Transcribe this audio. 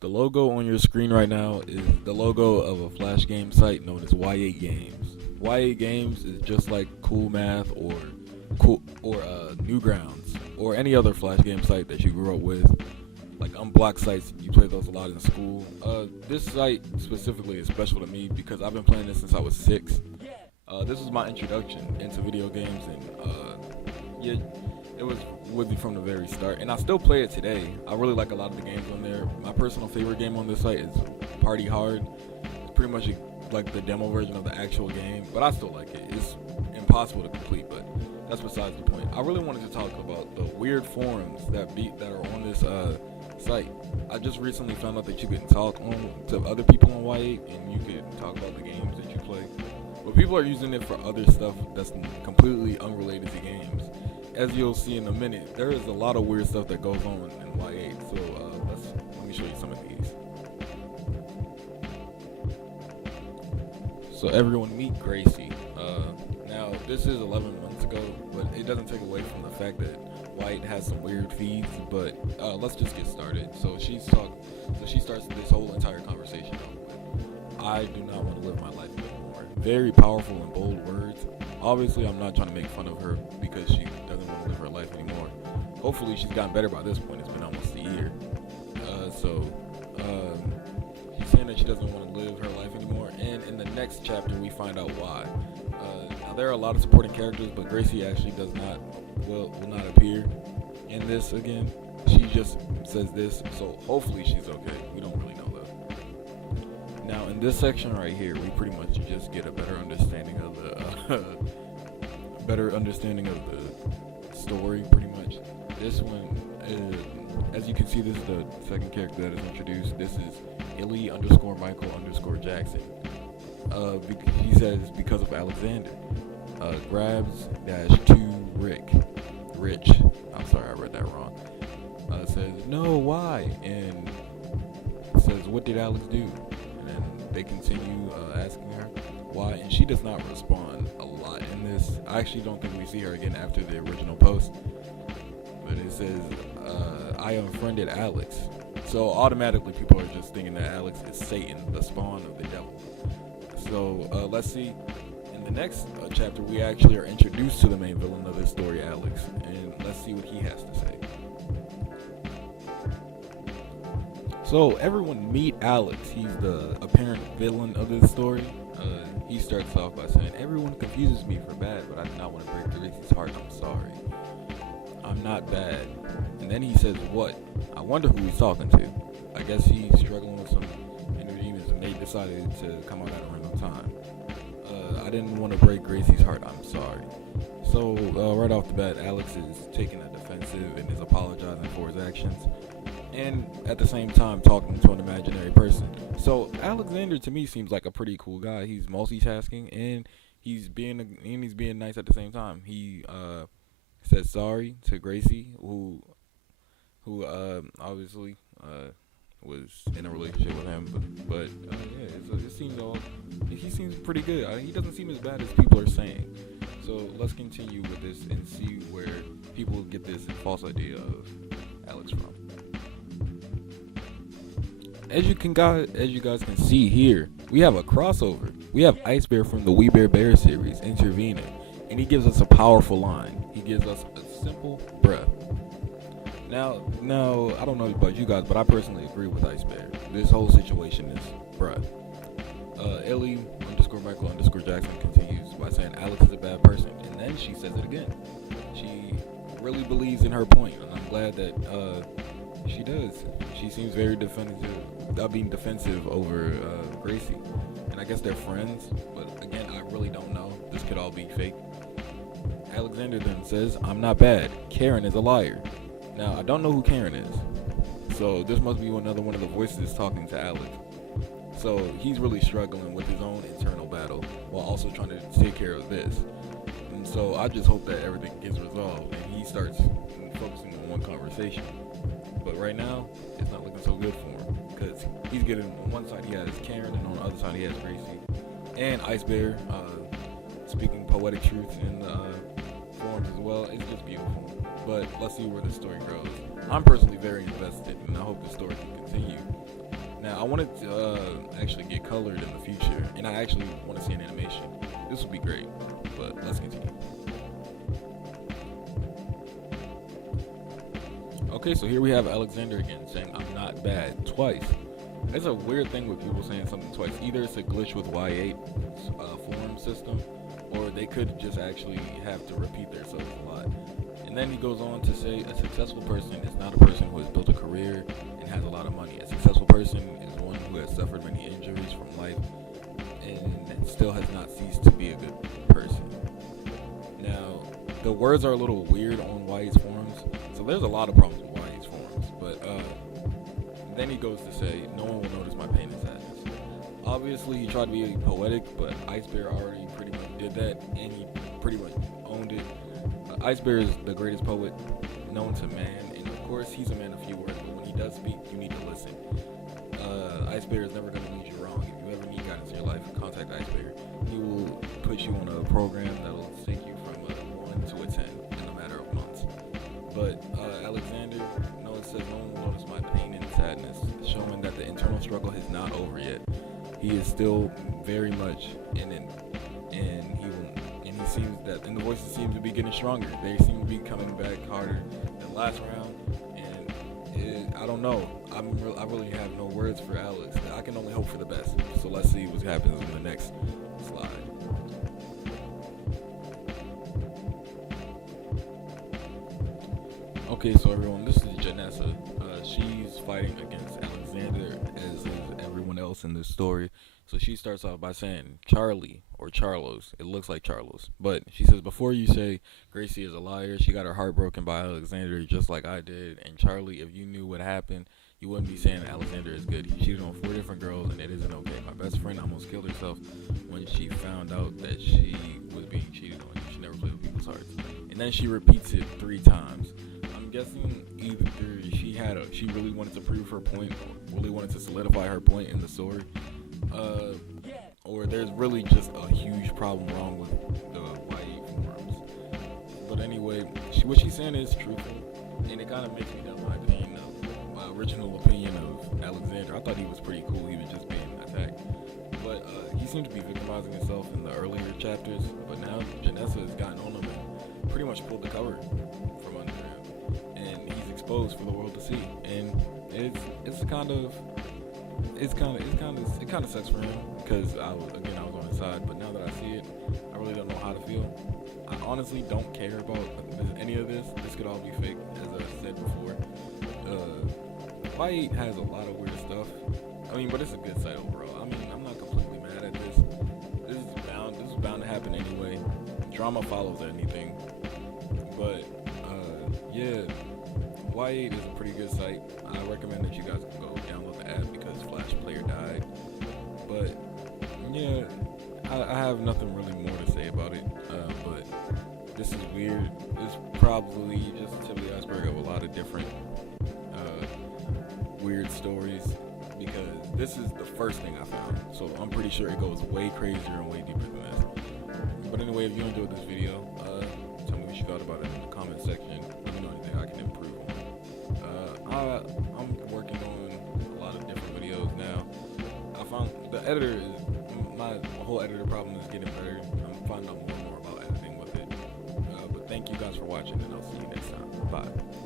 The logo on your screen right now is the logo of a flash game site known as Y8 Games. Y8 Games is just like Cool Math or Newgrounds or any other flash game site that you grew up with. Like unblocked sites, you play those a lot in school. This site specifically is special to me because I've been playing this since I was 6. This was my introduction into video games, and yeah, it was with me from the very start, and I still play it today. I really like a lot of the games on there. My personal favorite game on this site is Party Hard. It's pretty much like the demo version of the actual game, but I still like it. It's impossible to complete, but that's besides the point. I really wanted to talk about the weird forums that are on this site. I just recently found out that you can talk to other people on Y8, and you can talk about the games that you play. But people are using it for other stuff that's completely unrelated to games. As you'll see in a minute, there is a lot of weird stuff that goes on in Y8. So let me show you some of these. So everyone meet Gracie. Now this is 11 months ago, but it doesn't take away from the fact that Y8 has some weird feeds. But let's just get started. So she starts this whole entire conversation off with, "I do not want to live my life anymore." Very powerful and bold words. Obviously, I'm not trying to make fun of her because she doesn't want to live her life anymore. Hopefully, she's gotten better by this point. It's been almost a year. She's saying that she doesn't want to live her life anymore. And in the next chapter, we find out why. Now, there are a lot of supporting characters, but Gracie actually will not appear in this again. She just says this, so hopefully she's okay. We don't really know though. Now, in this section right here, we pretty much just get a better understanding of the story. Pretty much, this one, as you can see, this is the second character that is introduced. This is Illy _ Michael _ Jackson. He says because of Alexander. Grabs -2 Rich. I'm sorry, I read that wrong. Says no, why? And says, what did Alex do? And then they continue asking her why, and she does not respond a lot in this. I actually don't think we see her again after the original post. But it says, I unfriended Alex. So automatically people are just thinking that Alex is Satan, the spawn of the devil. So let's see. In the next chapter, we actually are introduced to the main villain of this story, Alex. And let's see what he has to say. So everyone meet Alex. He's the apparent villain of this story. He starts off by saying, everyone confuses me for bad, but I do not want to break Gracie's heart. I'm sorry. I'm not bad. And then he says, what? I wonder who he's talking to. I guess he's struggling with some inner demons, and they decided to come out at a random time. I didn't want to break Gracie's heart. I'm sorry. So right off the bat, Alex is taking a defensive and is apologizing for his actions, and at the same time talking to an imaginary person. So Alexander to me seems like a pretty cool guy. He's multitasking and he's being nice at the same time. He says sorry to Gracie, who obviously was in a relationship with him, but yeah, he seems pretty good. He doesn't seem as bad as people are saying. So let's continue with this and see where people get this false idea of Alex from. As you guys can see here, we have a crossover. We have Ice Bear from the We Bear Bear series intervening, and he gives us a powerful line. He gives us a simple bruh. Now, I don't know about you guys, but I personally agree with Ice Bear. This whole situation is bruh. Illy _ Michael _ Jackson continues by saying Alex is a bad person, and then she says it again. She really believes in her point, and I'm glad that she does. She seems very defensive over Gracie, and I guess they're friends, but again, I really don't know. This could all be fake. Alexander then says, I'm not bad. Karen is a liar. Now, I don't know who Karen is, so this must be another one of the voices talking to Alex. So he's really struggling with his own internal battle while also trying to take care of this. And so I just hope that everything gets resolved and he starts focusing on one conversation. But right now, it's not looking so good for him because he's getting, on one side he has Karen and on the other side he has Gracie. And Ice Bear speaking poetic truths in the forums as well. It's just beautiful. But let's see where the story goes. I'm personally very invested and I hope the story can continue. Now, I wanted to actually get colored in the future, and I actually want to see an animation. This would be great, but let's continue. Okay, so here we have Alexander again saying, "I'm not bad," twice. It's a weird thing with people saying something twice. Either it's a glitch with Y8's form system, or they could just actually have to repeat themselves a lot. And then he goes on to say, a successful person is not a person who has built a career and has a lot of money. A successful person is one who has suffered many injuries from life and still has not ceased to be a good person. Now, the words are a little weird on Y8's forums, so there's a lot of problems with Y8's forums. But then he goes to say, no one will notice my pain and sadness. Obviously, he tried to be poetic, but Ice Bear already pretty much did that, and he pretty much owned it. Ice Bear is the greatest poet known to man, and of course, he's a man of few words, but when he does speak, you need to listen. Ice Bear is never going to lead you wrong. If you ever need guidance in your life, contact Ice Bear. He will put you on a program that will take you from a 1 to a 10 in a matter of months. But Alexander, it says, no one will notice my pain and sadness, showing that the internal struggle is not over yet. He is still very much in it, and he seems that, and the voices seem to be getting stronger. They seem to be coming back harder than last round, and I don't know. I really have no words for Alex. I can only hope for the best. So let's see what happens in the next slide. Okay, so everyone, this is Janessa. She's fighting against Alexander, as is everyone else in this story. So she starts off by saying, Charlie, or Charlos. It looks like Charlos. But she says, before you say Gracie is a liar, she got her heart broken by Alexander just like I did. And Charlie, if you knew what happened, you wouldn't be saying Alexander is good. He cheated on 4 different girls, and it isn't okay. My best friend almost killed herself when she found out that she was being cheated on. She never played with people's hearts. And then she repeats it 3 times. I'm guessing either she really wanted to prove her point, or really wanted to solidify her point in the story, or there's really just a huge problem wrong with the YA forums. But anyway, what she's saying is truthful, and it kind of makes me doubt my opinion of my original opinion of Alexander. I thought he was pretty cool. He was just being attacked, but he seemed to be victimizing himself in the earlier chapters. But now Janessa has gotten on him and pretty much pulled the cover from under him, and he's exposed for the world to see. And it kind of sucks for him, because I was on his side, but now that I see it, I really don't know how to feel. I honestly don't care about any of this. This could all be fake, as I said before. Y8 has a lot of weird stuff. But it's a good site overall. I'm not completely mad at this. This is bound to happen anyway. Drama follows anything. But yeah, Y8 is a pretty good site. I recommend that you guys can go download the app because Flash Player died. But yeah, I have nothing really more to say about it. But this is weird. This is probably just the tip of the iceberg of a lot of different weird stories, because this is the first thing I found. So I'm pretty sure it goes way crazier and way deeper than this. But anyway, if you enjoyed this video, tell me what you thought about it in the comment section. Let me know anything I can improve on. I'm working on a lot of different videos now. I found my whole editor problem is getting better. I'm finding out more and more about editing with it. But thank you guys for watching, and I'll see you next time. Bye.